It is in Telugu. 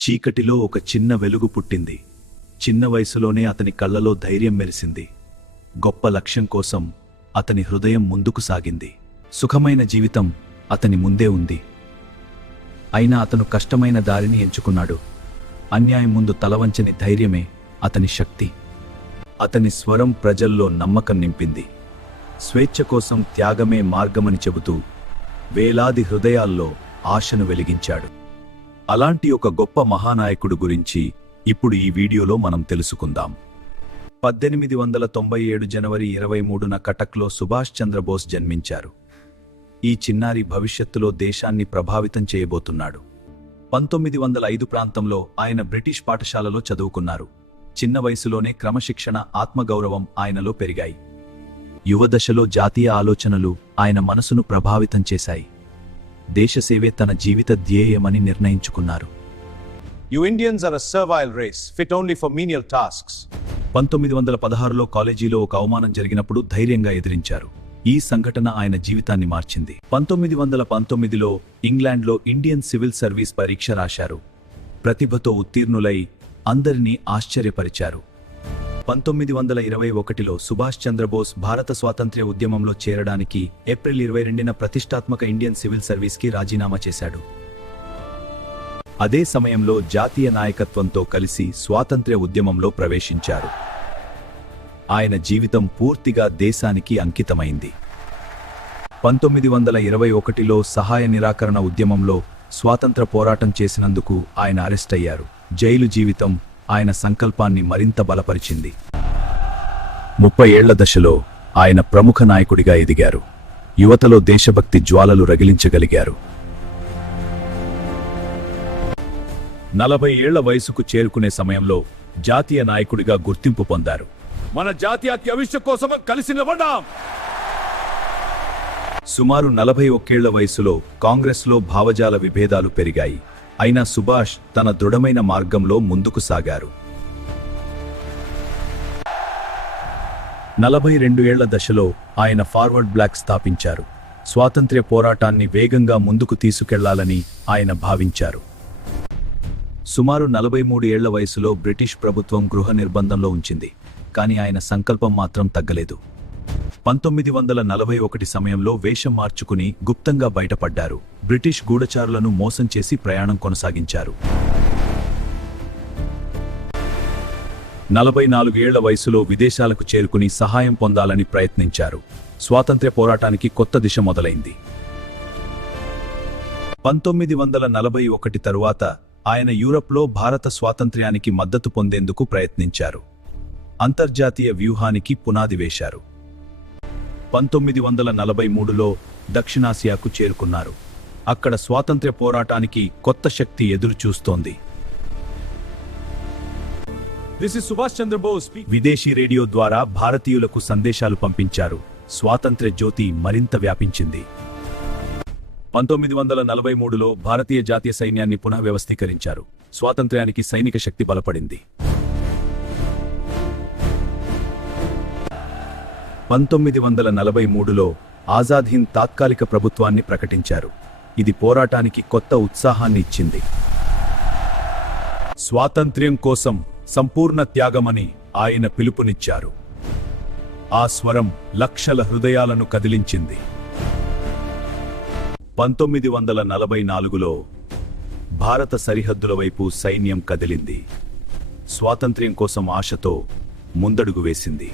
చీకటిలో ఒక చిన్న వెలుగు పుట్టింది. చిన్న వయసులోనే అతని కళ్ళలో ధైర్యం మెరిసింది. గొప్ప లక్ష్యం కోసం అతని హృదయం ముందుకు సాగింది. సుఖమైన జీవితం అతని ముందే ఉంది. అయినా అతను కష్టమైన దారిని ఎంచుకున్నాడు. అన్యాయం ముందు తలవంచని ధైర్యమే అతని శక్తి. అతని స్వరం ప్రజల్లో నమ్మకం నింపింది. స్వేచ్ఛ కోసం త్యాగమే మార్గమని చెబుతూ వేలాది హృదయాల్లో ఆశను వెలిగించాడు. అలాంటి ఒక గొప్ప మహానాయకుడు గురించి ఇప్పుడు ఈ వీడియోలో మనం తెలుసుకుందాం. 1897 జనవరి 23న కటక్లో సుభాష్ చంద్రబోస్ జన్మించారు. ఈ చిన్నారి భవిష్యత్తులో దేశాన్ని ప్రభావితం చేయబోతున్నాడు. 1905 ప్రాంతంలో ఆయన బ్రిటిష్ పాఠశాలలో చదువుకున్నారు. చిన్న వయసులోనే క్రమశిక్షణ, ఆత్మగౌరవం ఆయనలో పెరిగాయి. యువదశలో జాతీయ ఆలోచనలు ఆయన మనసును ప్రభావితం చేశాయి. దేశసేవే తన జీవిత ధ్యేయమని నిర్ణయించుకున్నారు. You Indians are a servile race, fit only for menial tasks. 1916లో కాలేజీలో ఒక అవమానం జరిగినప్పుడు ధైర్యంగా ఎదిరించారు. ఈ సంఘటన ఆయన జీవితాన్ని మార్చింది. 1919లో ఇంగ్లాండ్లో ఇండియన్ సివిల్ సర్వీస్ పరీక్ష రాశారు. ప్రతిభతో ఉత్తీర్ణులై అందరినీ ఆశ్చర్యపరిచారు. 1921లో సుభాష్ చంద్రబోస్ భారత స్వాతంత్ర్య ఉద్యమంలో చేరడానికి ఏప్రిల్ 22న ప్రతిష్టాత్మక ఇండియన్ సివిల్ సర్వీస్కి రాజీనామా చేశాడు. అదే సమయంలో జాతీయ నాయకత్వంతో కలిసి స్వాతంత్ర్య ఉద్యమంలో ప్రవేశించారు. ఆయన జీవితం పూర్తిగా దేశానికి అంకితమైంది. 1921లో సహాయ నిరాకరణ ఉద్యమంలో స్వాతంత్ర పోరాటం చేసినందుకు ఆయన అరెస్ట్ అయ్యారు. జైలు జీవితం ఆయన సంకల్పాన్ని మరింత బలపరిచింది. 30 ఏళ్ల దశలో ఆయన ప్రముఖ నాయకుడిగా ఎదిగారు. యువతలో దేశభక్తి జ్వాలలు రగిలించగలిగారు. 40 ఏళ్ల వయసుకు చేరుకునే సమయంలో జాతీయ నాయకుడిగా గుర్తింపు పొందారు. మన జాతీయ భవిష్యత్తు కోసం కలిసి నిలబడదాం. సుమారు 41 ఏళ్ల వయసులో కాంగ్రెస్లో భావజాల విభేదాలు పెరిగాయి. అయినా సుభాష్ తన దృఢమైన మార్గంలో ముందుకు సాగారు. 42 ఏళ్ల దశలో ఆయన ఫార్వర్డ్ బ్లాక్ స్థాపించారు. స్వాతంత్ర్య పోరాటాన్ని వేగంగా ముందుకు తీసుకెళ్లాలని ఆయన భావించారు. సుమారు 43 ఏళ్ల వయసులో బ్రిటిష్ ప్రభుత్వం గృహ నిర్బంధంలో ఉంచింది. కానీ ఆయన సంకల్పం మాత్రం తగ్గలేదు. 1941 సమయంలో వేషం మార్చుకుని గుప్తంగా బయటపడ్డారు. బ్రిటిష్ గూఢచారులను మోసం చేసి ప్రయాణం కొనసాగించారు. 44 ఏళ్ల వయసులో విదేశాలకు చేరుకుని సహాయం పొందాలని ప్రయత్నించారు. స్వాతంత్ర్య పోరాటానికి కొత్త దిశ మొదలైంది. 1941 తరువాత ఆయన యూరప్లో భారత స్వాతంత్ర్యానికి మద్దతు పొందేందుకు ప్రయత్నించారు. అంతర్జాతీయ వ్యూహానికి పునాది వేశారు. 1943లో దక్షిణాసియాకు చేరుకున్నారు. అక్కడ స్వాతంత్ర్య పోరాటానికి కొత్త శక్తి ఎదురు చూస్తోంది. This is Subhash Chandra Bose speaking. విదేశీ రేడియో ద్వారా భారతీయులకు సందేశాలు పంపించారు. స్వాతంత్ర్య జ్యోతి మరింత వ్యాపించింది. 1943లో భారతీయ జాతీయ సైన్యాన్ని పునః వ్యవస్థీకరించారు. స్వాతంత్ర్యానికి సైనిక శక్తి బలపడింది. 1943లో ఆజాద్ హింద్ తాత్కాలిక ప్రభుత్వాన్ని ప్రకటించారు. ఇది పోరాటానికి కొత్త ఉత్సాహాన్ని ఇచ్చింది. స్వాతంత్ర్యం కోసం సంపూర్ణ త్యాగమని ఆయన పిలుపునిచ్చారు. ఆ స్వరం లక్షల హృదయాలను కదిలించింది. 1944లో భారత సరిహద్దుల వైపు సైన్యం కదిలింది. స్వాతంత్ర్యం కోసం ఆశతో ముందడుగు వేసింది.